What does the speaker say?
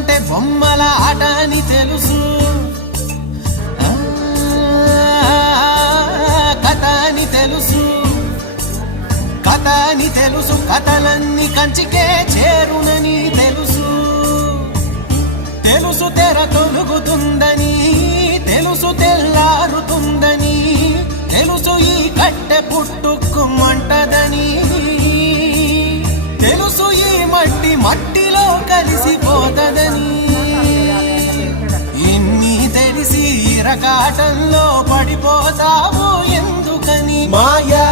అంటే బొమ్మల ఆట అని తెలుసు, కథ అని తెలుసు, కథ అని తెలుసు, కథలన్నీ కంచికే చేరునని తెలుసు. తెలుసు తెర తొలుగుతుందని, తెలుసు తెల్లారుతుందని, తెలుసు ఈ కట్టె పుట్టుకుమంటదని, తెలుసు ఈ మట్టి మట్టిలో కలిసిపోతదని. ఇన్ని తెలిసి ఇరకాటంలో పడిపోతావు ఎందుకని? మాయా